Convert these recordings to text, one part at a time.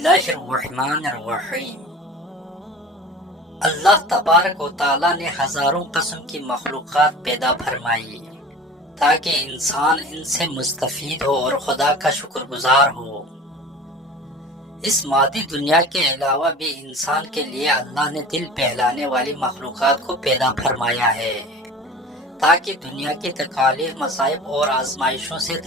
اللہ الرحمن الرحیم۔ اللہ تبارک و تعالیٰ نے ہزاروں قسم کی مخلوقات پیدا فرمائی تاکہ انسان ان سے مستفید ہو اور خدا کا شکر گزار ہو۔ اس مادی دنیا کے علاوہ بھی انسان کے لیے اللہ نے دل بہلانے والی مخلوقات کو پیدا فرمایا ہے تاکہ دنیا کی تکالیف، مصائب اور آزمائشوں سے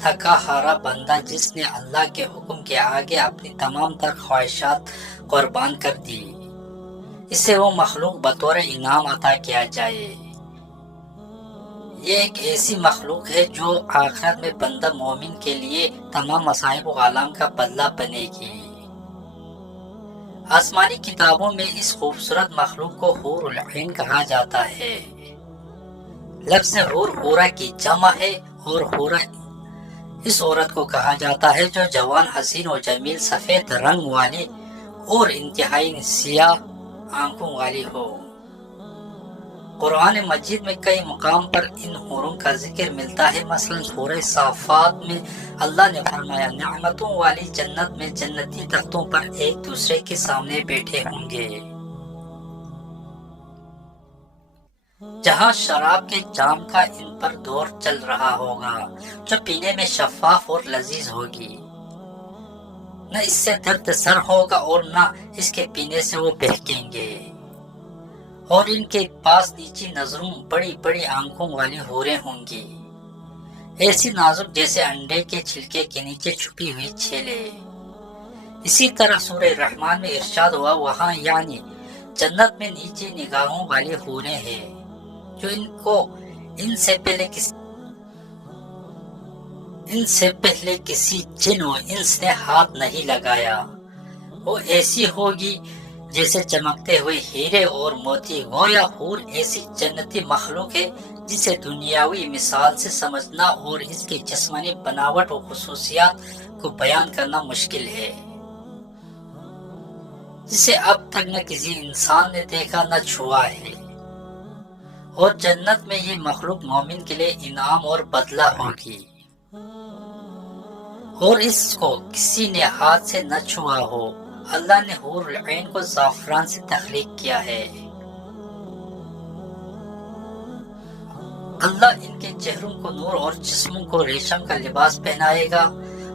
تھکا ہارا بندہ جس نے اللہ کے حکم کے آگے اپنی تمام تر خواہشات قربان کر دی، اسے وہ مخلوق بطور انعام عطا کیا جائے۔ یہ ایک ایسی مخلوق ہے جو آخرت میں بندہ مومن کے لیے تمام مصائب و آلام کا بدلہ بنے گی۔ آسمانی کتابوں میں اس خوبصورت مخلوق کو حور العین کہا جاتا ہے۔ لفظ حور حورہ کی جمع ہے اور حورہ اس عورت کو کہا جاتا ہے جو جوان، حسین و جمیل، سفید رنگ والی اور انتہائی سیاہ آنکھوں والی ہو۔ قرآن مجید میں کئی مقام پر ان حوروں کا ذکر ملتا ہے، مثلا سورہ صافات میں اللہ نے فرمایا، نعمتوں والی جنت میں جنتی تختوں پر ایک دوسرے کے سامنے بیٹھے ہوں گے، جہاں شراب کے جام کا ان پر دور چل رہا ہوگا جو پینے میں شفاف اور لذیذ ہوگی، نہ اس سے درد سر ہوگا اور نہ اس کے پینے سے وہ بہکیں گے، اور ان کے پاس نیچی نظروں، بڑی بڑی آنکھوں والی حوریں ہوں گی، ایسی نازک جیسے انڈے کے چھلکے کے نیچے چھپی ہوئی چھیلے۔ اسی طرح سورہ رحمان میں ارشاد ہوا، وہاں یعنی جنت میں نیچی نگاہوں والی حوریں ہیں جو ان سے پہلے کسی جن و انس نے ہاتھ نہیں لگایا۔ وہ ایسی ہوگی جیسے چمکتے ہوئے ہیرے اور موتی، گویا حور ایسی جنتی مخلوق ہے جسے دنیاوی مثال سے سمجھنا اور اس کی جسمانی بناوٹ و خصوصیات کو بیان کرنا مشکل ہے، جسے اب تک نہ کسی انسان نے دیکھا نہ چھوا ہے، اور جنت میں یہ مخلوق مومن کے لیے انعام اور بدلہ ہوگی، اور اس کو کسی نے ہاتھ سے نہ چھوا ہو۔ اللہ نے حور العین کو زعفران سے تخلیق کیا ہے۔ اللہ ان کے چہروں کو نور اور جسموں کو ریشم کا لباس پہنائے گا،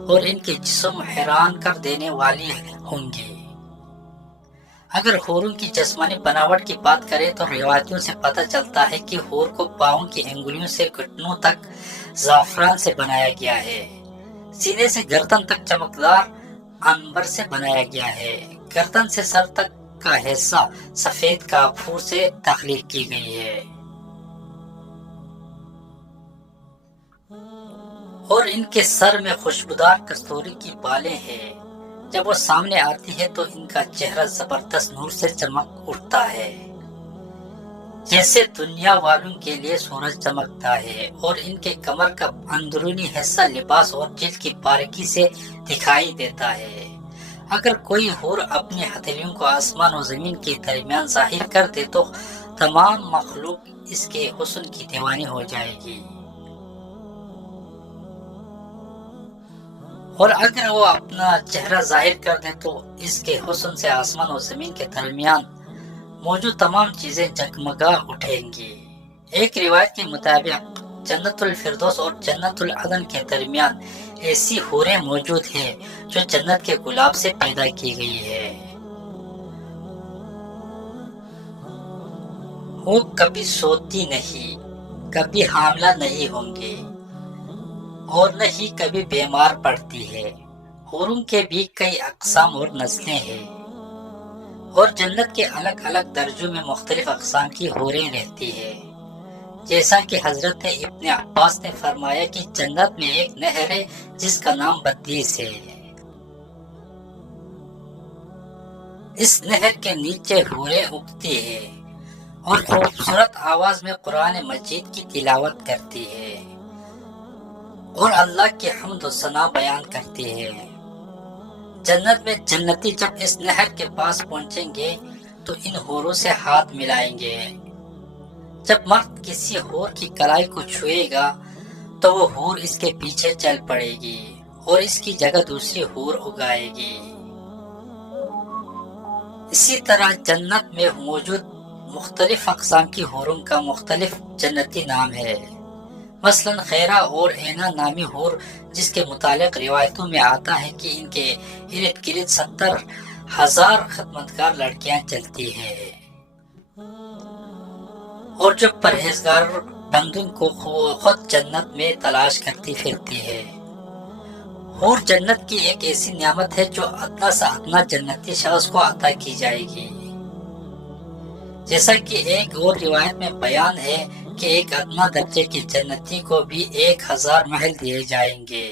اور ان کے جسم حیران کر دینے والی ہوں گے۔ اگر حوروں کی جسمانی بناوٹ کی بات کریں تو روایتوں سے پتہ چلتا ہے کہ حور کو پاؤں کی انگلیوں سے گھٹنوں تک زعفران سے بنایا گیا ہے، سینے سے گردن تک چمکدار عنبر سے بنایا گیا ہے، گردن سے سر تک کا حصہ سفید کافور سے تخلیق کی گئی ہے، اور ان کے سر میں خوشبودار کستوری کی بالیں ہیں۔ جب وہ سامنے آتی ہے تو ان کا چہرہ زبردست نور سے چمک اٹھتا ہے، جیسے دنیا والوں کے لیے سورج چمکتا ہے، اور ان کے کمر کا اندرونی حصہ لباس اور جلد کی باریکی سے دکھائی دیتا ہے۔ اگر کوئی حور اپنی ہتھیلیوں کو آسمان و زمین کے درمیان ظاہر کر دے تو تمام مخلوق اس کے حسن کی دیوانی ہو جائے گی، اور اگر وہ اپنا چہرہ ظاہر کر دے تو اس کے حسن سے آسمان و زمین کے درمیان موجود تمام چیزیں جگمگا اٹھیں گی۔ ایک روایت کے مطابق جنت الفردوس اور جنت العدن کے درمیان ایسی حوریں موجود ہیں جو جنت کے گلاب سے پیدا کی گئی ہے۔ وہ کبھی سوتی نہیں، کبھی حاملہ نہیں ہوں گی، اور نہ ہی کبھی بیمار پڑتی ہے۔ حوروں کے بھی کئی اقسام اور نسلیں ہیں، اور جنت کے الگ الگ درجوں میں مختلف اقسام کی حوریں رہتی ہیں، جیسا کہ حضرت ابن عباس نے فرمایا کہ جنت میں ایک نہر ہے جس کا نام بدیس ہے، اس نہر کے نیچے حوریں اگتی ہیں اور خوبصورت آواز میں قرآن مجید کی تلاوت کرتی ہے اور اللہ کی حمد و ثنا بیان کرتی ہے۔ جنت میں جنتی جب اس نہر کے پاس پہنچیں گے تو ان حوروں سے ہاتھ ملائیں گے۔ جب مرد کسی حور کی کلائی کو چھوئے گا تو وہ حور اس کے پیچھے چل پڑے گی اور اس کی جگہ دوسری حور اگائے گی۔ اسی طرح جنت میں موجود مختلف اقسام کی حوروں کا مختلف جنتی نام ہے۔ مثلا خیرہ اور اینا نامی حور، جس کے متعلق روایتوں میں آتا ہے کہ ان کے ارد گرد 70,000 خدمتگار لڑکیاں چلتی ہیں، اور جو پرہیزگار بندوں کو خود جنت میں تلاش کرتی پھرتی ہے۔ حور جنت کی ایک ایسی نعمت ہے جو ادنا سے ادنا جنتی شخص کو عطا کی جائے گی۔ جیسا کہ ایک اور روایت میں بیان ہے کہ ایک ادنا درجے کے جنتی کو بھی 1000 محل دیے جائیں گے۔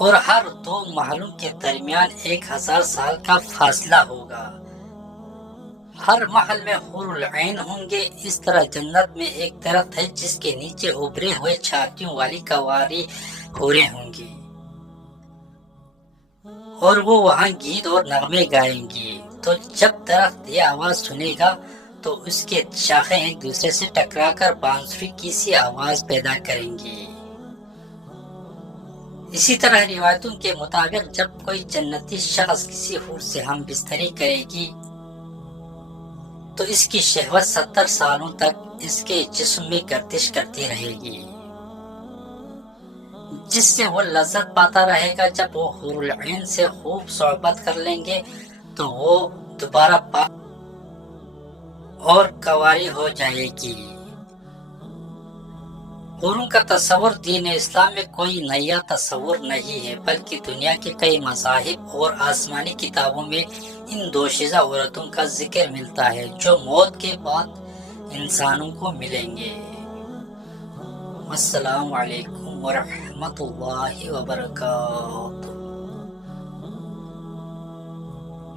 اور ہر 2 محلوں کے درمیان 1000 سال کا فاصلہ ہوگا۔ ہر محل میں حور العین ہوں گے۔ اس طرح جنت میں ایک درخت ہے جس کے نیچے ابھرے ہوئے چھاتیوں والی کنواری حوریں ہوں گی، اور وہ وہاں گیت اور نغمے گائیں گی۔ تو جب درخت یہ آواز سنے گا تو اس کے شاخیں ایک دوسرے سے ٹکرا کر بانسری کی سی آواز پیدا کریں گی۔ اسی طرح روایتوں کے مطابق جب کوئی جنتی شخص کسی حور سے ہم بستری کرے گی تو اس کی شہوت 70 سالوں تک اس کے جسم میں گردش کرتی رہے گی، جس سے وہ لذت پاتا رہے گا۔ جب وہ حور العین سے خوب صحبت کر لیں گے تو وہ دوبارہ پاک اور کنواری ہو جائے گی۔ حوروں کا تصور دین اسلام میں کوئی نیا تصور نہیں ہے، بلکہ دنیا کے کئی مذاہب اور آسمانی کتابوں میں ان دوشیزہ عورتوں کا ذکر ملتا ہے جو موت کے بعد انسانوں کو ملیں گے۔ السلام علیکم ورحمۃ اللہ وبرکاتہ۔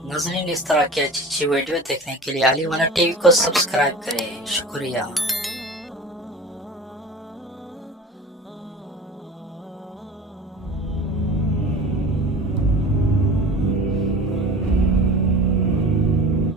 ناظرین، اس طرح کی اچھی ویڈیو دیکھنے کے لیے علی والا ٹی وی کو سبسکرائب کریں۔ شکریہ۔